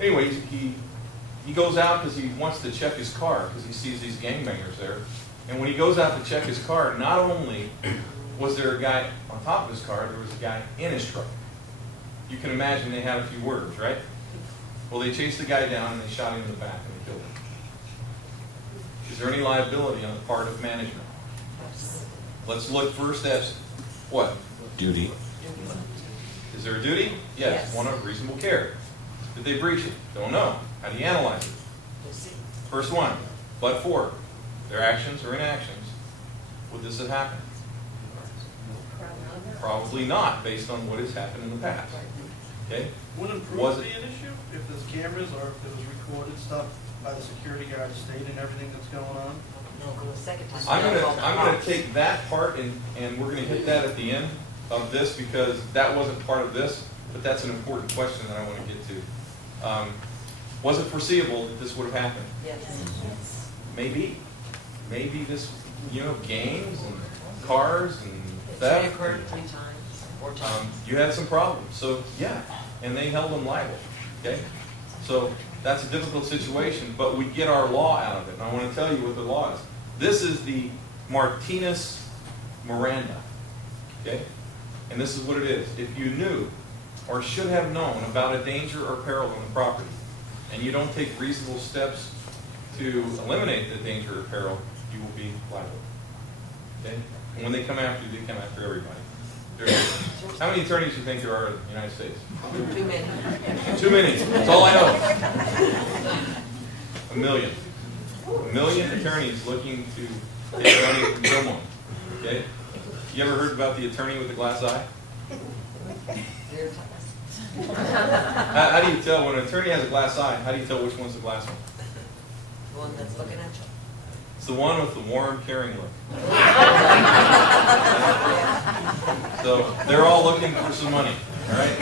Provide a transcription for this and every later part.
Anyway, he goes out because he wants to check his car because he sees these gangbangers there. And when he goes out to check his car, not only was there a guy on top of his car, there was a guy in his truck. You can imagine they had a few words, right? Well, they chased the guy down and they shot him in the back and they killed him. Is there any liability on the part of management? Let's look first at what? Duty. Is there a duty? Yes. One of reasonable care. Did they breach it? Don't know. How do you analyze it? First one, but for their actions or inactions, would this have happened? Probably not, based on what has happened in the past. Okay? Wouldn't proof be an issue if there's cameras or if there was recorded stuff by the security guard stating everything that's going on? No, the second time. I'm gonna take that part and we're gonna hit that at the end of this because that wasn't part of this, but that's an important question that I want to get to. Was it foreseeable that this would have happened? Yes. Maybe. Maybe this, gangs and cars and It's theft. occurred 3 times, 4 times. You had some problems, so yeah, and they held them liable. Okay, so that's a difficult situation, but we get our law out of it, and I want to tell you what the law is. This is the Martinez Miranda. Okay, and this is what it is. If you knew or should have known about a danger or peril on the property, and you don't take reasonable steps to eliminate the danger or peril, you will be liable. Okay, and when they come after you, they come after everybody. How many attorneys do you think there are in the United States? Too many. Too many. That's all I know. 1 million. 1 million attorneys looking to take money from someone. Okay? You ever heard about the attorney with the glass eye? How do you tell when an attorney has a glass eye? How do you tell which one's the glass one? The one that's looking at you. It's the one with the warm, caring look. So they're all looking for some money. All right.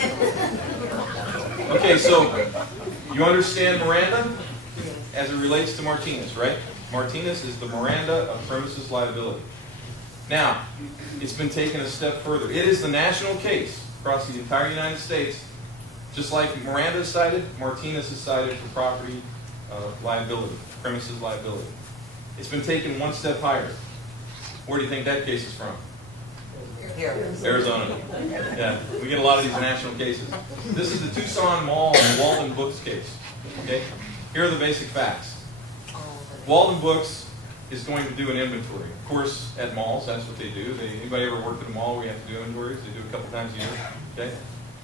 Okay, so you understand Miranda as it relates to Martinez, right? Martinez is the Miranda of premises liability. Now, it's been taken a step further. It is the national case across the entire United States. Just like Miranda is cited, Martinez is cited for property liability, premises liability. It's been taken one step higher. Where do you think that case is from? Here. Arizona. Yeah, we get a lot of these national cases. This is the Tucson Mall and Walden Books case. Okay, here are the basic facts. Walden Books is going to do an inventory. Of course, at malls, that's what they do. Anybody ever worked at a mall? We have to do inventories. They do it a couple times a year. Okay,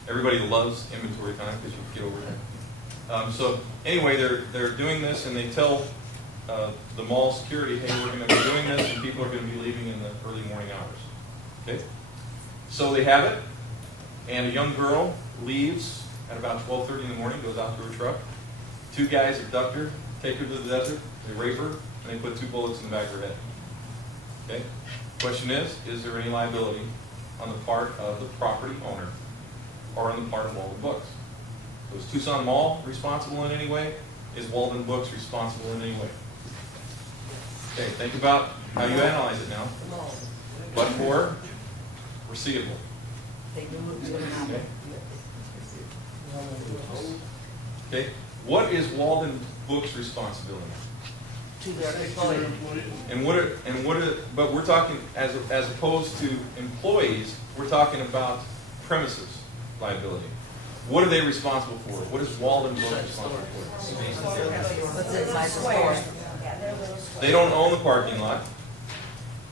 everybody loves inventory time because you can get over there. So anyway, they're doing this, and they tell the mall security, hey, we're going to be doing this, and people are going to be leaving in the early morning hours. Okay, so they have it, and a young girl leaves at about 12:30 in the morning, goes out to her truck. 2 guys abduct her, take her to the desert, they rape her, and they put 2 bullets in the back of her head. Okay, question is there any liability on the part of the property owner or on the part of Walden Books? Was Tucson Mall responsible in any way? Is Walden Books responsible in any way? Okay, think about how you analyze it now. But for foreseeable. They knew it was going to happen. Okay, what is Walden Books' responsibility? To their employee. But we're talking as opposed to employees, we're talking about premises liability. What are they responsible for? What is Walden Books responsible for? What's inside the store? They don't own the parking lot.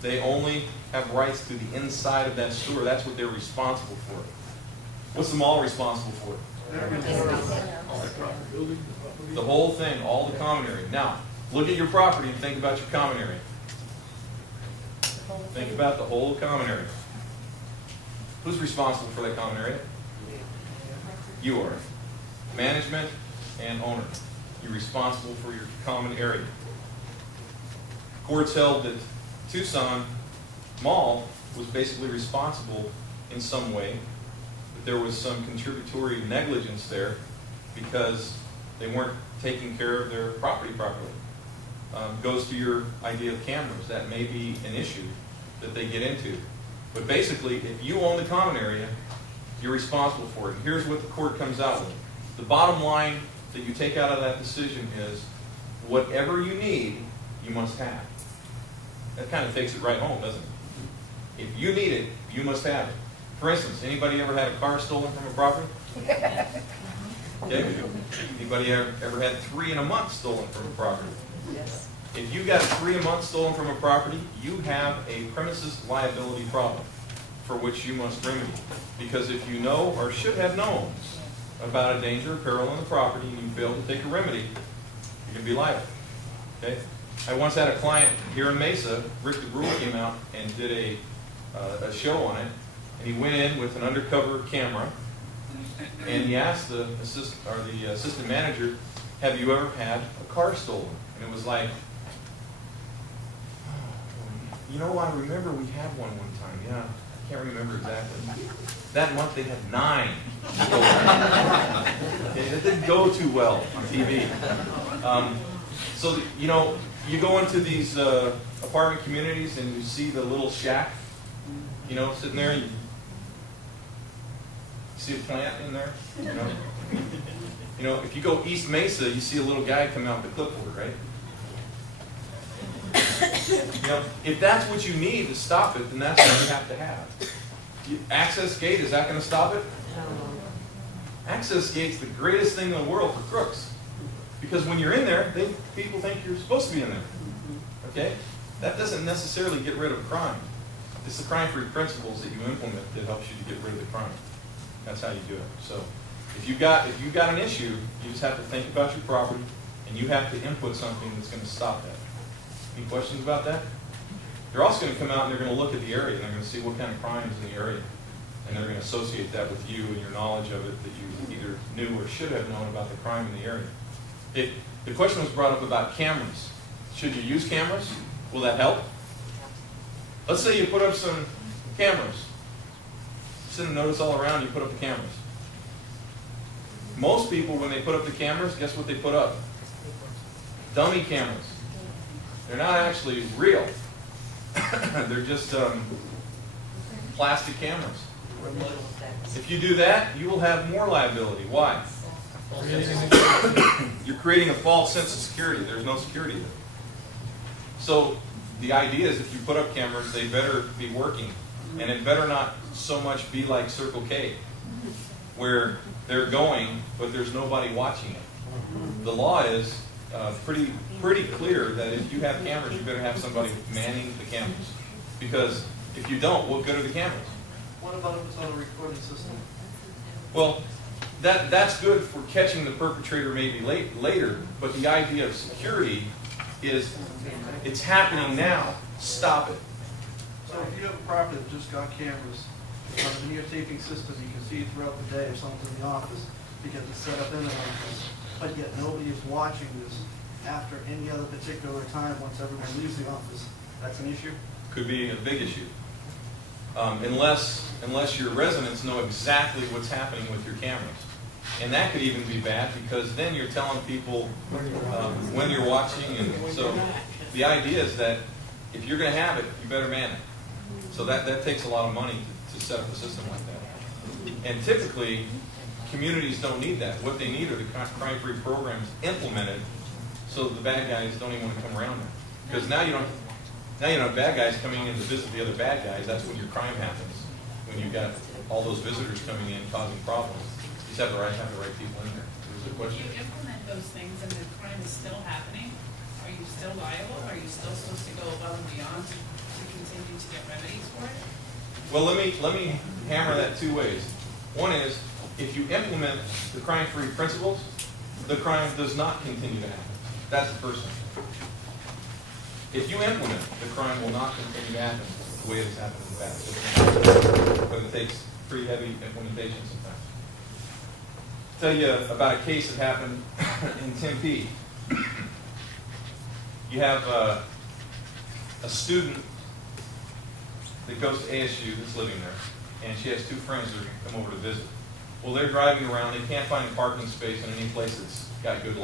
They only have rights to the inside of that store. That's what they're responsible for. What's the mall responsible for? The whole thing, all the common area. Now, look at your property and think about your common area. Think about the whole common area. Who's responsible for that common area? You are. Management and owner. You're responsible for your common area. Courts held that Tucson Mall was basically responsible in some way, that there was some contributory negligence there because they weren't taking care of their property properly. Goes to your idea of cameras. That may be an issue that they get into. But basically, if you own the common area, you're responsible for it. And here's what the court comes out with. The bottom line that you take out of that decision is whatever you need, you must have. That kind of takes it right home, doesn't it? If you need it, you must have it. For instance, anybody ever had a car stolen from a property? Okay. Anybody ever had 3 in a month stolen from a property? Yes. If you got 3 a month stolen from a property, you have a premises liability problem for which you must remedy. Because if you know or should have known about a danger or peril on the property and you fail to take a remedy, you can be liable. Okay? I once had a client here in Mesa. Rick DeBrule came out and did a show on it, and he went in with an undercover camera, and he asked the assistant manager, "Have you ever had a car stolen?" And it was like, "You know, I remember we had one time. Yeah, I can't remember exactly. That month they had 9 stolen." It didn't go too well on TV. So, you know, you go into these apartment communities and you see the little shack, you know, sitting there. You see a plant in there, you know. You know, if you go East Mesa, you see a little guy come out with a clipboard, right? You know, if that's what you need to stop it, then that's what you have to have. Access gate, is that going to stop it? Access gate's the greatest thing in the world for crooks. Because when you're in there, people think you're supposed to be in there. Okay? That doesn't necessarily get rid of crime. It's the crime-free principles that you implement that helps you to get rid of the crime. That's how you do it. So if you've got an issue, you just have to think about your property, and you have to input something that's going to stop that. Any questions about that? They're also going to come out and they're going to look at the area, and they're going to see what kind of crime is in the area. And they're going to associate that with you and your knowledge of it that you either knew or should have known about the crime in the area. The question was brought up about cameras. Should you use cameras? Will that help? Let's say you put up some cameras. Send a notice all around, you put up the cameras. Most people, when they put up the cameras, guess what they put up? Dummy cameras. They're not actually real. They're just plastic cameras. If you do that, you will have more liability. Why? You're creating a false sense of security. There's no security there. So the idea is if you put up cameras, they better be working. And it better not so much be like Circle K, where they're going, but there's nobody watching it. The law is pretty clear that if you have cameras, you better have somebody manning the cameras. Because if you don't, what good are the cameras? What about if it's on a recording system? Well, that's good for catching the perpetrator maybe later, but the idea of security is it's happening now. Stop it. So if you have a property that just got cameras on a videotaping system, you can see throughout the day if someone's in the office because it's set up in an office, but yet nobody is watching this after any other particular time once everyone leaves the office, that's an issue? Could be a big issue. Unless your residents know exactly what's happening with your cameras. And that could even be bad because then you're telling people when you're watching. And so the idea is that if you're going to have it, you better man it. So that takes a lot of money to set up a system like that. And typically, communities don't need that. What they need are the crime-free programs implemented so that the bad guys don't even want to come around there. Because now you don't have bad guys coming in to visit the other bad guys. That's when your crime happens. When you've got all those visitors coming in causing problems. You just have the right people in there. There's a If question. you implement those things and the crime is still happening, are you still liable? Are you still supposed to go above and beyond to continue to get remedies for it? Well, let me hammer that 2 ways. One is, if you implement the crime-free principles, the crime does not continue to happen. That's the first thing. If you implement, the crime will not continue to happen the way it's happened in the past. But it takes pretty heavy implementation sometimes. I'll tell you about a case that happened in Tempe. You have a student that goes to ASU that's living there, and she has 2 friends that are going to come over to visit. Well, they're driving around. They can't find a parking space in any place that's got good lighting.